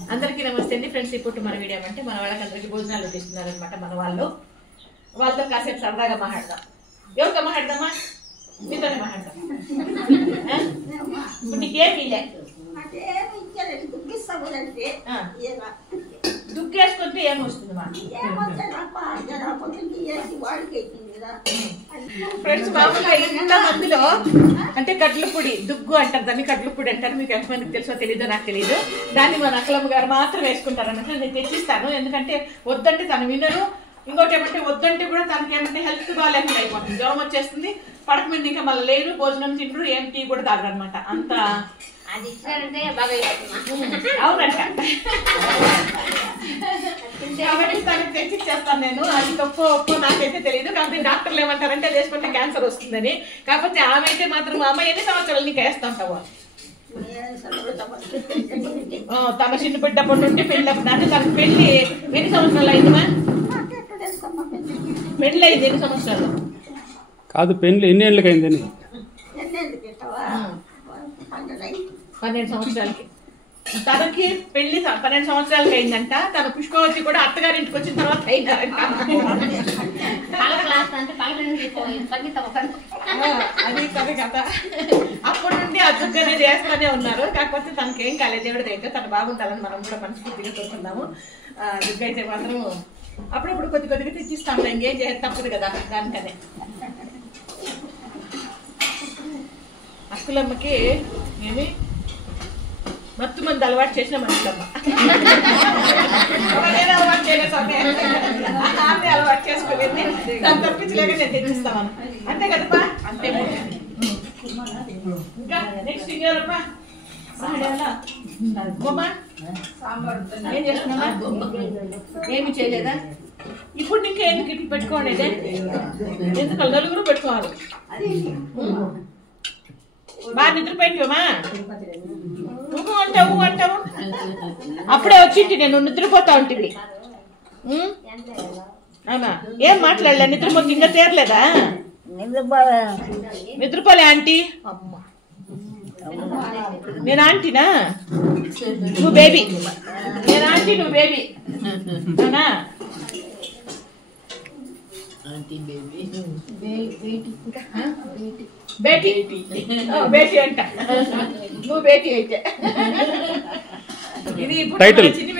అందరికీ నమస్తే అండి ఫ్రెండ్స్. ఇప్పుడు మన వీడియో అంటే మన వాళ్ళకందరికీ భోజనాలు వడ్డిస్తున్నారు అనమాట. మన వాళ్ళతో కాసేపు సరదాగా మాట్లాడదాం. ఎవరితో మాట్లాడదామా? మీతోనే మాట్లాడదాం. ఇప్పుడు నీకేమి దుక్కేసుకుంటే ఏమొస్తుంది మా ఫ్రెండ్స్? మామూలుగా ఇంత మందిలో అంటే కట్ల పొడి దుగ్గు అంటారు, దాన్ని కట్ల పొడి అంటారు. మీకు ఎంతమందికి తెలుసో తెలీదో నాకు తెలియదు. దాన్ని మన అక్కలమ్మ గారు మాత్రం వేసుకుంటారు అన్నట్టు నేను తెచ్చిస్తాను. ఎందుకంటే వద్దంటే తను వినరు. ఇంకోటి ఏమంటే వద్దంటే కూడా తనకి ఏమంటే హెల్త్ బాగాలేకుండా అయిపోతుంది, జ్వరం వచ్చేస్తుంది, పడక మీద ఇంకా మళ్ళీ లేరు, భోజనం తింటారు, ఏం టీ కూడా తాగరు అనమాట. అంత అవునంట. కాబట్టి తనకి తెచ్చిచ్చేస్తాను నేను. అది తప్పు ఒప్పు నాకైతే తెలియదు. కాబట్టి డాక్టర్లు ఏమంటారంటే వేసుకుంటే క్యాన్సర్ వస్తుందని. కాకపోతే ఆమె అయితే మాత్రం మా అమ్మ ఎన్ని సంవత్సరాలు నీకు వేస్తాంటావా? తన చిన్న బిడ్డప్పటి నుండి పెళ్ళి అంటే తనకు పెళ్లి ఎన్ని సంవత్సరాలు అయిందమ్మా? పెళ్ళి అయింది ఎన్ని సంవత్సరాలు కాదు, పెళ్లి ఎన్ని ఏళ్ళకి అయిందని? 12 సంవత్సరాలకి. తనకి పెళ్లి 12 సంవత్సరాలకి అయిందంట. తన పుష్పవతి కూడా అత్తగారింటికి వచ్చిన తర్వాత అయిందంట. అది కథ. అప్పటి నుండి ఆ దుగ్గనే చేస్తూనే ఉన్నారు. కాకపోతే తనకేం కాలేదు, దేవుడిది అయితే తను బాగుంటాలని మనం కూడా మనస్ఫూర్తిగా కోరుకున్నాము. దుగ్గ అయితే మాత్రం అప్పుడప్పుడు కొద్దిగా తెచ్చిస్తాము. ఇంకేం చేయాలి, తప్పదు కదా. దానికనే అక్కులమ్మకి ఏమి మత్తు మంది అలవాటు చేసిన మనుషులమ్మ. అలవాటు చేయలేదు, అలవాటు చేసుకోలేదు. దాన్ని తప్పించలేక నేను తెచ్చిస్తామని. అంతే కదప్పా? అంతే. ఇంకా నెక్స్ట్ ఇంకేవరప్పా? ఏం చేస్తున్నా? ఏమి చేయలేదా? ఇప్పుడు ఇంకా ఎందుకు ఇటు పెట్టుకోండి? ఎందుకు నలుగురు పెట్టుకోవాలి? బాగా నిద్రపోయింటావా? అంటావు అప్పుడే వచ్చింటి నేను, నిద్రపోతా ఉంటుంది. అవునా? ఏం మాట్లాడలే? నిద్రపోతే ఇంకా తీరలేదా? నిద్రపోలే ఆంటీ? నేను ఆంటీనా? నువ్వు బేబీ. నేను ఆంటీ, నువ్వు బేబీ. అవునా? బేటీ అంట. నువ్వు బేటీ అయితే. ఇది ఇప్పుడు చిన్న